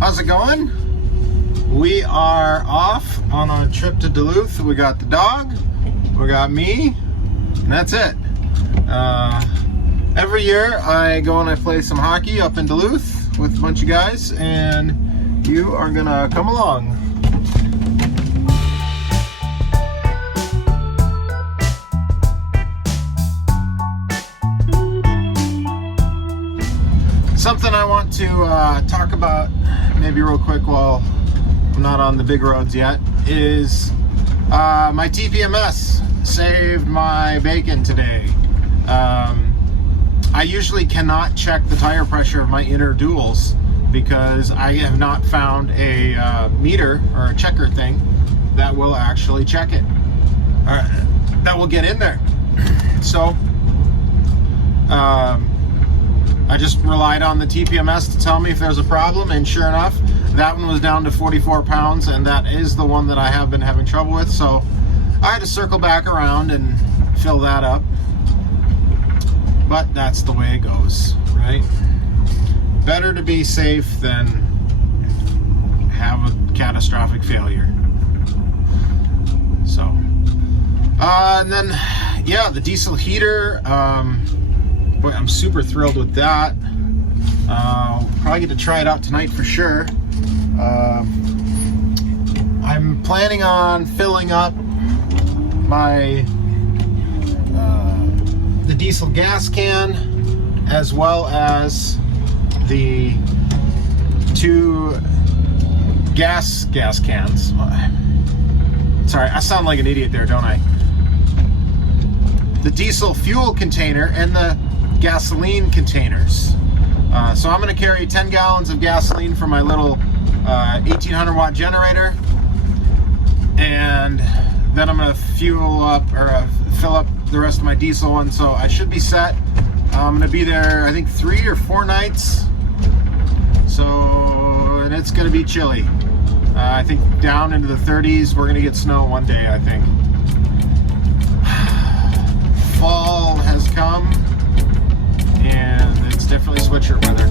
How's it going? We are off on a trip to Duluth. We got the dog, we got me, and that's it. Every year I go and I play some hockey up in Duluth with a bunch of guys, and you are gonna come along. Something I want to talk about maybe real quick while I'm not on the big roads yet is my TPMS saved my bacon today. I usually cannot check the tire pressure of my inner duals because I have not found a meter or a checker thing that will actually check it, or that will get in there. So I just relied on the TPMS to tell me if there's a problem, and sure enough, that one was down to 44 pounds, and that is the one that I have been having trouble with. So I had to circle back around and fill that up. But that's the way it goes, right? Better to be safe than have a catastrophic failure. So, and then, yeah, the diesel heater, boy, I'm super thrilled with that. Probably get to try it out tonight for sure. I'm planning on filling up my the diesel gas can, as well as the two gas cans. Sorry, I sound like an idiot there, don't I? The diesel fuel container and the gasoline containers. So I'm going to carry 10 gallons of gasoline for my little 1800 watt generator, and then I'm going to fuel up or fill up the rest of my diesel one. So I should be set. I'm going to be there, I think, 3 or 4 nights. So, and it's going to be chilly. I think down into the 30s. We're going to get snow one day, I think. Fall has come, and it's definitely sweatshirt weather.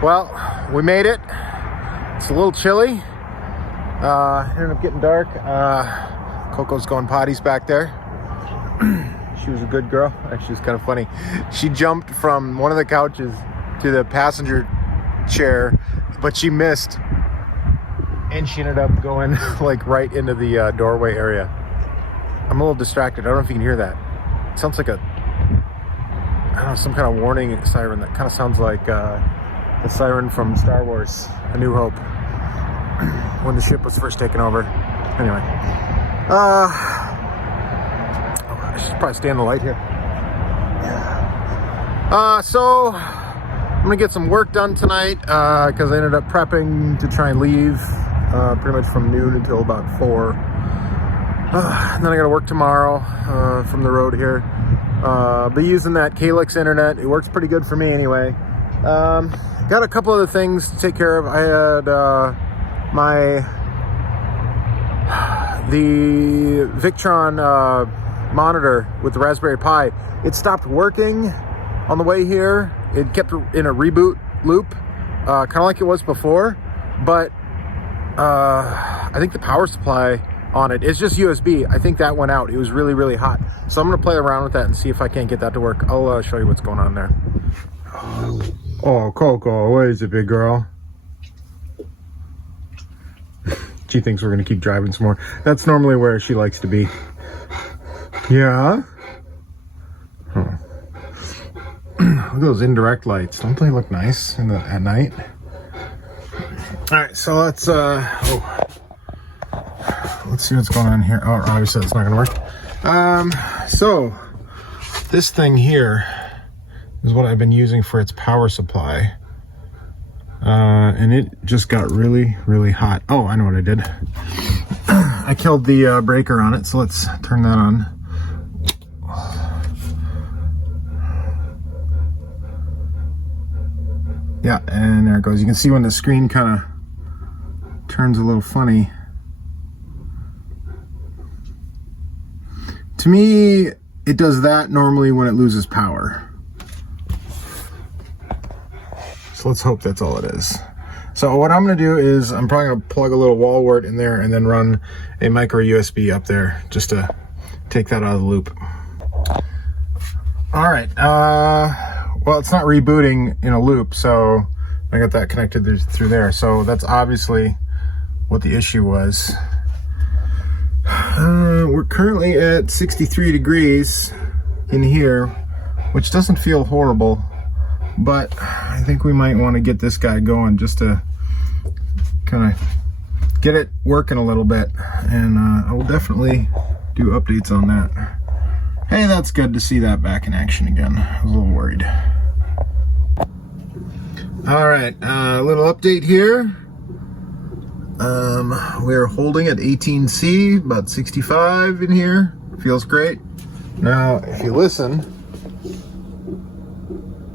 Well, we made it. It's a little chilly. It ended up getting dark. Coco's going potties back there. She was a good girl. Actually, it's kind of funny. She jumped from one of the couches to the passenger chair, but she missed, and she ended up going like right into the doorway area. I'm a little distracted. I don't know if you can hear that. It sounds like I don't know, some kind of warning siren. That kind of sounds like the siren from Star Wars, A New Hope, when the ship was first taken over. Anyway, I should probably stay in the light here. So I'm gonna get some work done tonight because I ended up prepping to try and leave pretty much from noon until about 4. And then I gotta work tomorrow from the road here. Be using that Calyx internet. It works pretty good for me anyway. Got a couple other things to take care of. I had the Victron monitor with the Raspberry Pi. It stopped working on the way here. It kept in a reboot loop, kind of like it was before, but I think the power supply on it is just USB. I think that went out. It was really, really hot. So I'm going to play around with that and see if I can't get that to work. I'll show you what's going on there. Oh, Coco, where is it, big girl? She thinks we're going to keep driving some more. That's normally where she likes to be. Yeah? Huh. Look at those indirect lights. Don't they look nice at night? Alright, so let's see what's going on here. Oh, obviously it's not going to work. So This thing here is what I've been using for its power supply. And it just got really, really hot. Oh, I know what I did. I killed the breaker on it, so let's turn that on. Yeah, and there it goes. You can see when the screen kind of turns a little funny. To me, it does that normally when it loses power. So let's hope that's all it is. So what I'm gonna do is I'm probably gonna plug a little wall wart in there and then run a micro USB up there just to take that out of the loop. All right, well, it's not rebooting in a loop, so I got that connected through there. So that's obviously what the issue was. We're currently at 63 degrees in here, which doesn't feel horrible, but I think we might want to get this guy going just to kind of get it working a little bit, and I will definitely do updates on that. Hey, that's good to see that back in action again. I was a little worried. All right, a little update here. We're holding at 18C, about 65 in here. Feels great. Now, if you listen,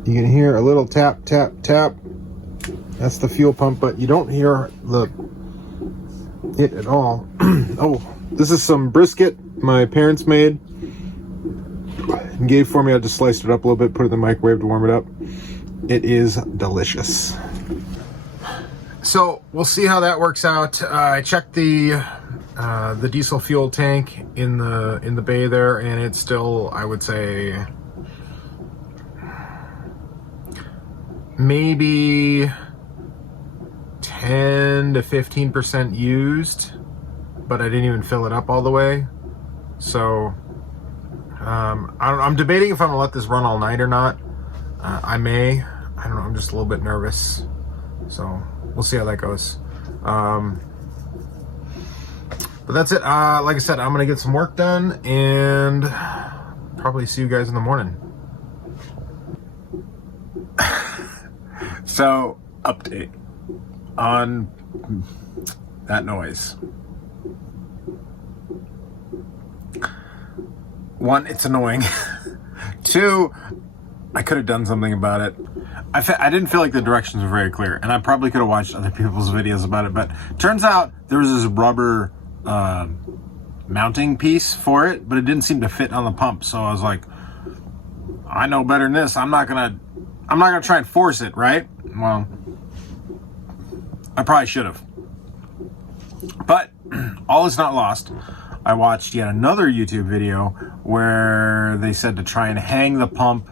you can hear a little tap, tap, tap. That's the fuel pump, but you don't hear it at all. Oh, this is some brisket my parents made and gave for me. I just sliced it up a little bit, put it in the microwave to warm it up. It is delicious. So we'll see how that works out. I checked the diesel fuel tank in the bay there, and it's still, I would say, maybe 10 to 15% used, but I didn't even fill it up all the way. So I'm debating if I'm gonna let this run all night or not. I may. I don't know. I'm just a little bit nervous. So we'll see how that goes. But that's it. Like I said, I'm gonna get some work done and probably see you guys in the morning. So, update on that noise. One, it's annoying. Two, I could have done something about it. I didn't feel like the directions were very clear, and I probably could have watched other people's videos about it, but turns out there was this rubber mounting piece for it, but it didn't seem to fit on the pump. So I was like, I know better than this. I'm not gonna try and force it, right? Well, I probably should have. But all is not lost. I watched yet another YouTube video where they said to try and hang the pump,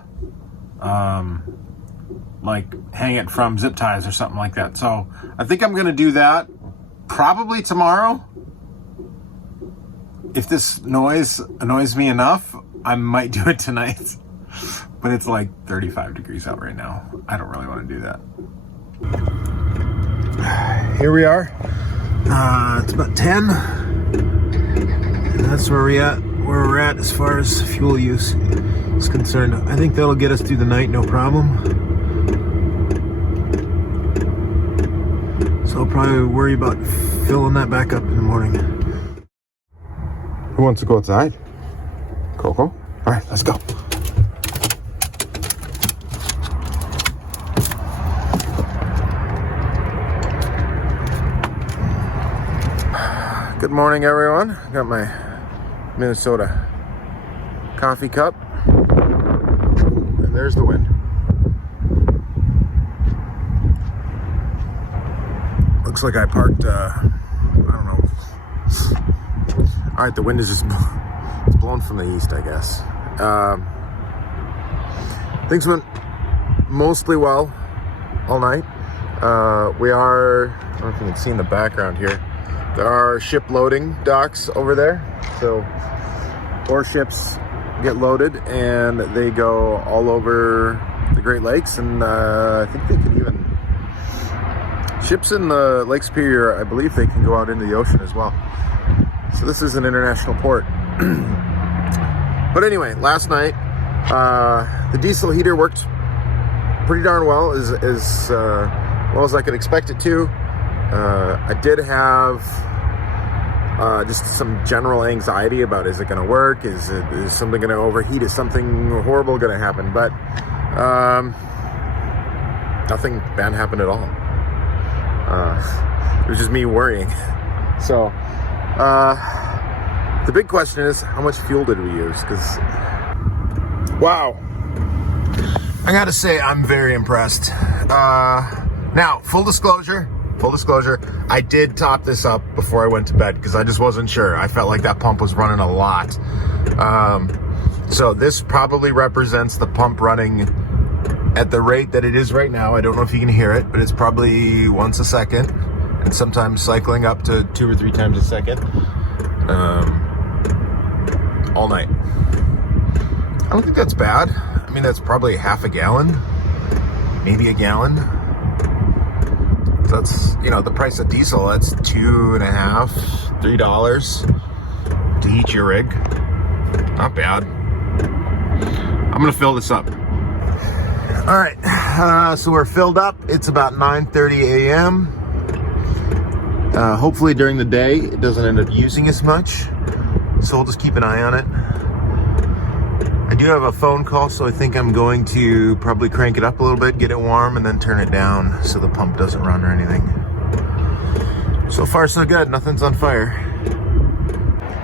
like hang it from zip ties or something like that. So I think I'm gonna do that probably tomorrow. If this noise annoys me enough, I might do it tonight. But it's like 35 degrees out right now. I don't really want to do that. Here we are. It's about 10. And that's where we're at as far as fuel use is concerned. I think that'll get us through the night, no problem. So I'll probably worry about filling that back up in the morning. Who wants to go outside? Coco? All right, let's go. Good morning, everyone. Got my Minnesota coffee cup, and there's the wind. Looks like I parked, I don't know. All right, the wind is just, it's blowing from the east, I guess. Things went mostly well all night. We are, I don't know if you can see in the background here, there are ship loading docks over there. So ore ships get loaded and they go all over the Great Lakes, and I think they can even, ships in the Lake Superior, I believe they can go out into the ocean as well. So this is an international port. But anyway, last night The diesel heater worked pretty darn well, as well as I could expect it to. I did have just some general anxiety about, is it going to work? Is something going to overheat? Is something horrible going to happen? But nothing bad happened at all. It was just me worrying. So the big question is, how much fuel did we use? Because, wow, I gotta say, I'm very impressed. Now, full disclosure, I did top this up before I went to bed because I just wasn't sure. I felt like that pump was running a lot. So this probably represents the pump running at the rate that it is right now. I don't know if you can hear it, but it's probably once a second, and sometimes cycling up to 2 or 3 times a second, all night. I don't think that's bad. I mean, that's probably half a gallon, maybe a gallon. That's, you know, the price of diesel. That's $2.50, $3 to heat your rig. Not bad. I'm gonna fill this up. All right, so we're filled up. It's about 9:30 a.m. Hopefully during the day it doesn't end up using as much, so we'll just keep an eye on it. I do have a phone call, so I think I'm going to probably crank it up a little bit, get it warm, and then turn it down so the pump doesn't run or anything. So far so good, nothing's on fire.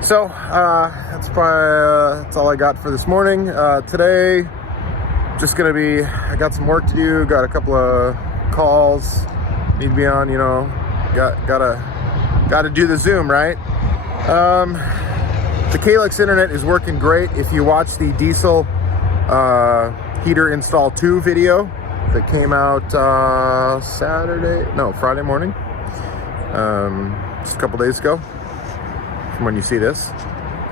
So that's probably that's all I got for this morning. Today, just gonna be, I got some work to do, got a couple of calls, need to be on, you know, gotta do the Zoom, right? The Calyx internet is working great. If you watch the diesel heater install 2 video that came out Friday morning, just a couple days ago from when you see this,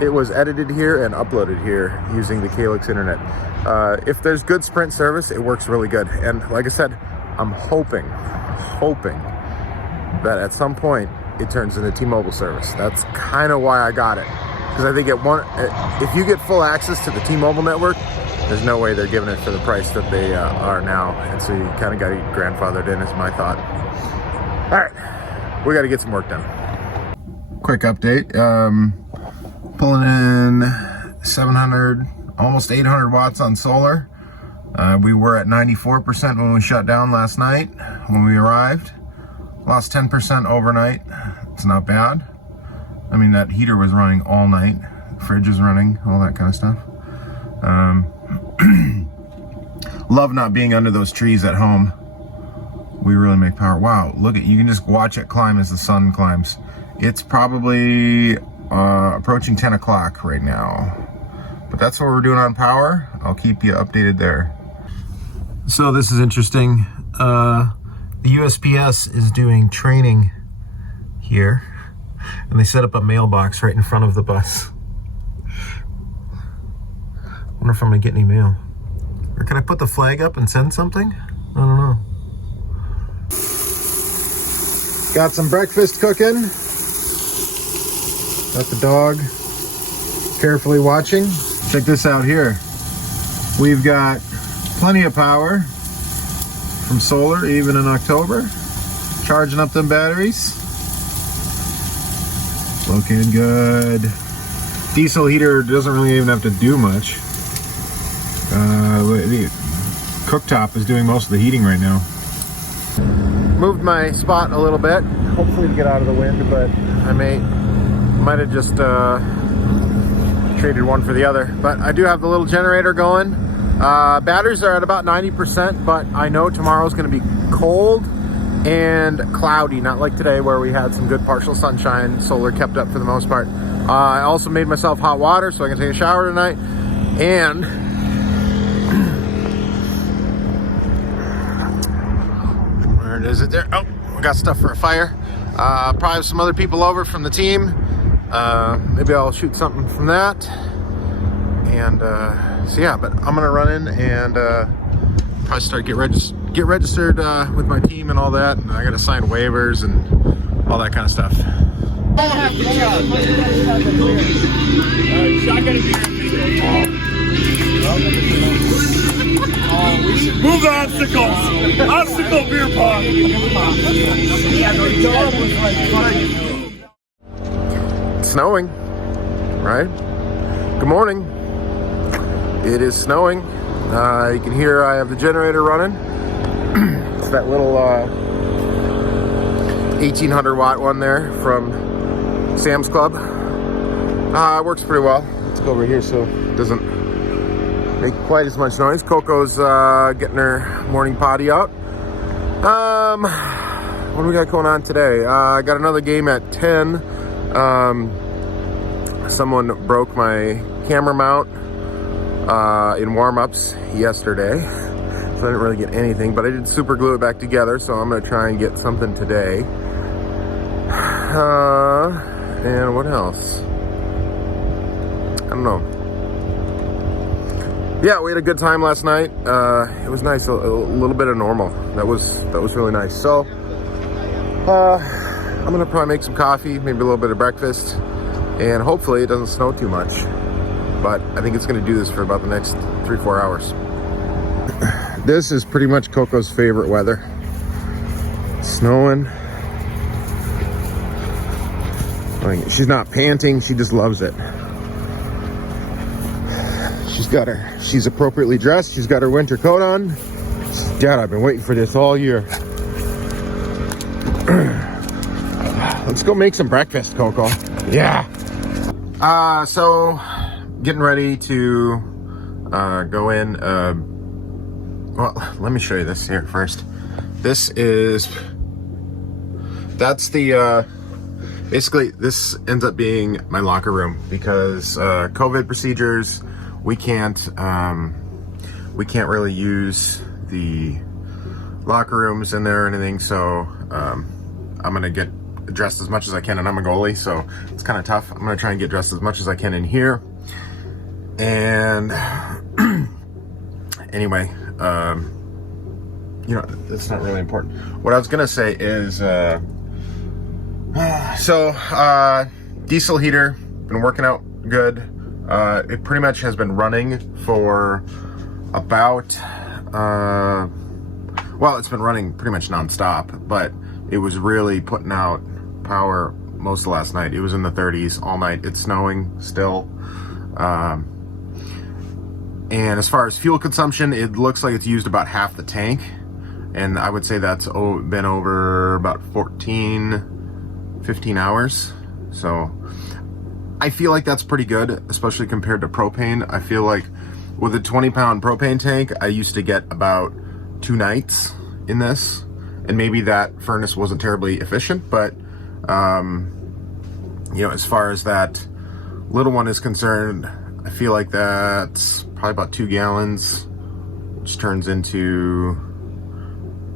it was edited here and uploaded here using the Calyx internet. If there's good Sprint service, it works really good. And like I said, I'm hoping that at some point it turns into T-Mobile service. That's kind of why I got it. Because I think if you get full access to the T-Mobile network, there's no way they're giving it for the price that they are now. And so you kind of got to get grandfathered in, is my thought. All right, we got to get some work done. Quick update. Pulling in 700, almost 800 watts on solar. We were at 94% when we shut down last night, when we arrived. Lost 10% overnight. It's not bad. I mean, that heater was running all night. Fridge was running, all that kind of stuff. Love not being under those trees at home. We really make power. Wow, look at, you can just watch it climb as the sun climbs. It's probably approaching 10 o'clock right now. But that's what we're doing on power. I'll keep you updated there. So this is interesting. The USPS is doing training here, and they set up a mailbox right in front of the bus. Wonder if I'm gonna get any mail. Or can I put the flag up and send something? I don't know. Got some breakfast cooking. Got the dog carefully watching. Check this out here. We've got plenty of power from solar, even in October. Charging up them batteries. Looking good. Diesel heater doesn't really even have to do much. The cooktop is doing most of the heating right now. Moved my spot a little bit, hopefully to get out of the wind, but I might have just traded one for the other. But I do have the little generator going. Batteries are at about 90%, but I know tomorrow's going to be cold and cloudy, not like today where we had some good partial sunshine. Solar kept up for the most part. I also made myself hot water so I can take a shower tonight. And where is it there? Oh, we got stuff for a fire. Probably have some other people over from the team. Maybe I'll shoot something from that. And so yeah, but I'm gonna run in and probably start get registered with my team and all that. And I gotta sign waivers and all that kind of stuff. Shotgun Move the obstacles. Obstacle beer pong. It's snowing, right? Good morning. It is snowing. You can hear I have the generator running. It's that little 1800 watt one there from Sam's Club. It works pretty well. Let's go over here so it doesn't make quite as much noise. Coco's getting her morning potty out. What do we got going on today? I got another game at 10. Someone broke my camera mount in warm-ups yesterday, so I didn't really get anything, but I did super glue it back together, so I'm going to try and get something today. And what else? I don't know. Yeah, we had a good time last night. It was nice, a little bit of normal. That was really nice. So I'm gonna probably make some coffee, maybe a little bit of breakfast, and hopefully it doesn't snow too much. But I think it's gonna do this for about the next 3-4 hours. This is pretty much Coco's favorite weather. Snowing. Like, she's not panting, she just loves it. She's appropriately dressed. She's got her winter coat on. Dad, I've been waiting for this all year. Let's go make some breakfast, Coco. Yeah. So getting ready to go in. Well, let me show you this here first. That's the basically this ends up being my locker room because COVID procedures. We can't really use the locker rooms in there or anything, so I'm gonna get dressed as much as I can, and I'm a goalie, so it's kind of tough. I'm gonna try and get dressed as much as I can in here. And anyway, you know, it's not really important. What I was gonna say is, diesel heater, been working out good. It pretty much has been running for about, well, it's been running pretty much nonstop, but it was really putting out power most of last night. It was in the 30s all night. It's snowing still. And as far as fuel consumption, it looks like it's used about half the tank. And I would say that's been over about 15 hours. So I feel like that's pretty good, especially compared to propane. I feel like with a 20-pound propane tank, I used to get about 2 nights in this. And maybe that furnace wasn't terribly efficient, but you know, as far as that little one is concerned, I feel like that's probably about 2 gallons, which turns into,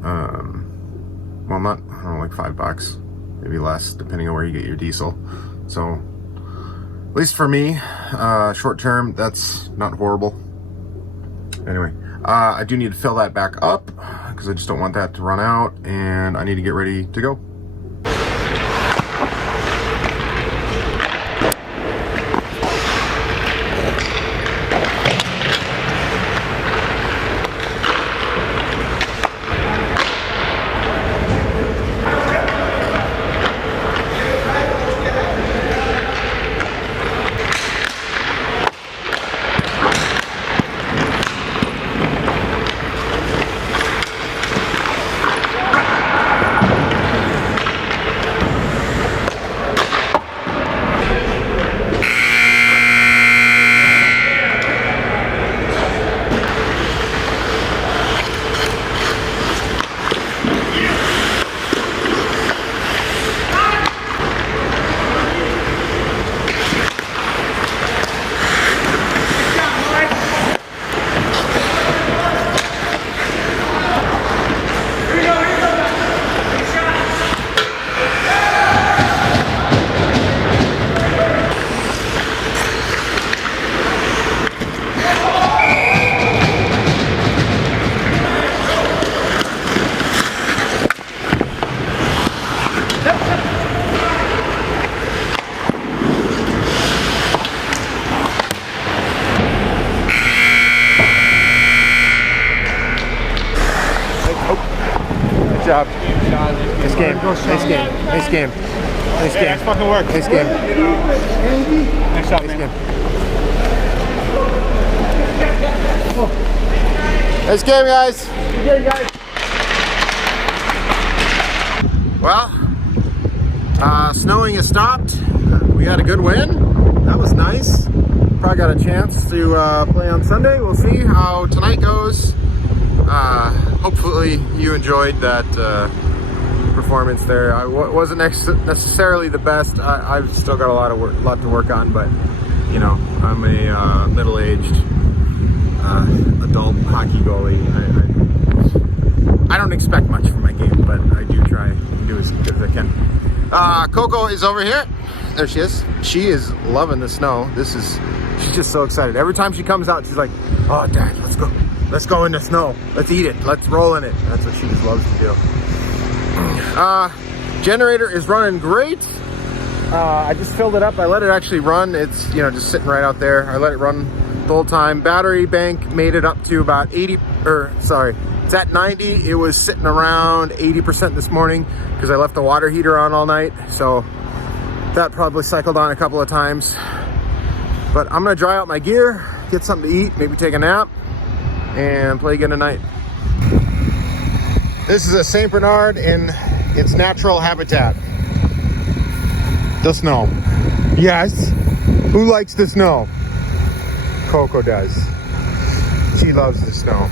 well, not, I don't know, like $5, maybe less, depending on where you get your diesel. So, at least for me, short term, that's not horrible. Anyway, I do need to fill that back up because I just don't want that to run out, and I need to get ready to go. job. Nice game. Nice game. Nice game. Nice game. Nice fucking work. Nice game. Nice job, Nice man. game. Nice game, guys. Good game, guys. Well, snowing has stopped. We had a good win. That was nice. Probably got a chance to play on Sunday. We'll see how tonight goes. Hopefully you enjoyed that performance there. I wasn't necessarily the best. I've still got a lot to work on, but you know, I'm a middle-aged adult hockey goalie. I don't expect much from my game, but I do try and do as good as I can. Coco is over here. There she is. She is loving the snow. She's just so excited. Every time she comes out, she's like, "Oh, Dad, let's go. Let's go in the snow. Let's eat it. Let's roll in it." That's what she just loves to do. Generator is running great. I just filled it up. I let it actually run. It's, you know, just sitting right out there. I let it run the whole time. Battery bank made it up to about 80, it's at 90. It was sitting around 80% this morning because I left the water heater on all night. So that probably cycled on a couple of times. But I'm gonna dry out my gear, get something to eat, maybe take a nap, and play again tonight. This is a St. Bernard in its natural habitat. The snow. Yes. Who likes the snow? Coco does. She loves the snow.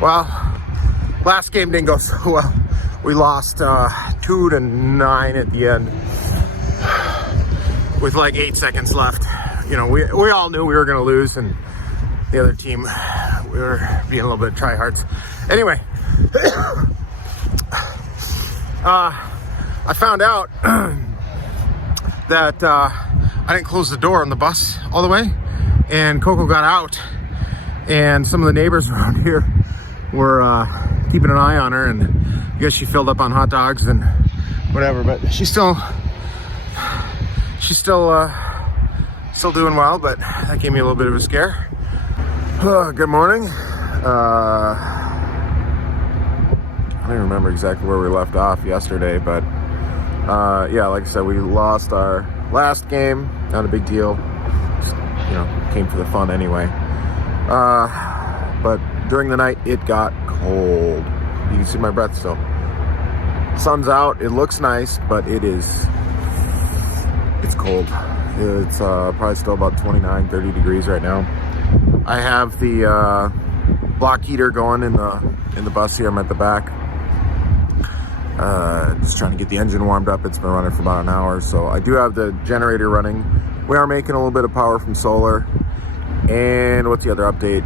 Well, last game didn't go so well. We lost 2-9 at the end with like 8 seconds left. You know, we all knew we were going to lose, and the other team, we were being a little bit tryhards. Anyway, I found out that I didn't close the door on the bus all the way, and Coco got out, and some of the neighbors around here were keeping an eye on her, and I guess she filled up on hot dogs and whatever, but she's still doing well, but that gave me a little bit of a scare. Good morning. I don't remember exactly where we left off yesterday, but yeah, like I said, we lost our last game. Not a big deal. Just, you know, came for the fun anyway. But during the night, it got cold. You can see my breath still. Sun's out. It looks nice, but it's cold. It's probably still about 29, 30 degrees right now. I have the block heater going in the bus here. I'm at the back. Just trying to get the engine warmed up. It's been running for about an hour, so I do have the generator running. We are making a little bit of power from solar. And what's the other update?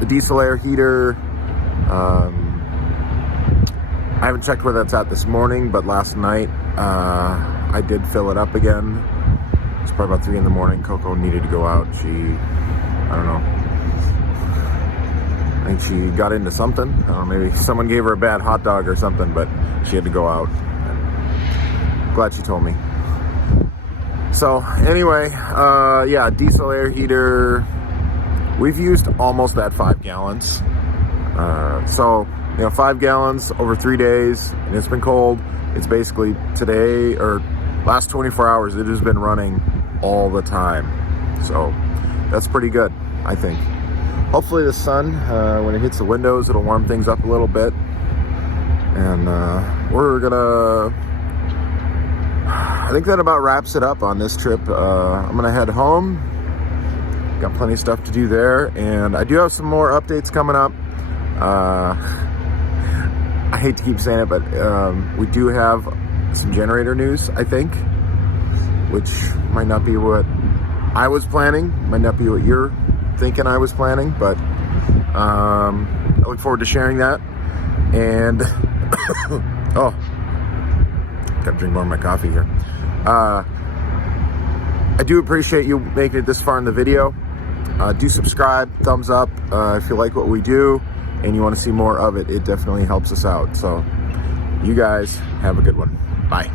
The diesel air heater. I haven't checked where that's at this morning, but last night I did fill it up again. It's probably about 3 in the morning. Coco needed to go out. I don't know. I think she got into something. I don't know, maybe someone gave her a bad hot dog or something, but she had to go out. Glad she told me. So anyway, yeah, diesel air heater. We've used almost that 5 gallons. So, you know, 5 gallons over 3 days, and it's been cold. It's basically today, or last 24 hours, it has been running all the time. So that's pretty good, I think. Hopefully the sun, when it hits the windows, it'll warm things up a little bit. And I think that about wraps it up on this trip. I'm gonna head home. Got plenty of stuff to do there, and I do have some more updates coming up. I hate to keep saying it, but we do have some generator news, I think, which might not be what I was planning, might not be what you're thinking I was planning, but I look forward to sharing that. And oh, gotta drink more of my coffee here. I do appreciate you making it this far in the video. Do subscribe, thumbs up if you like what we do and you want to see more of it. It definitely helps us out. So you guys have a good one. Bye.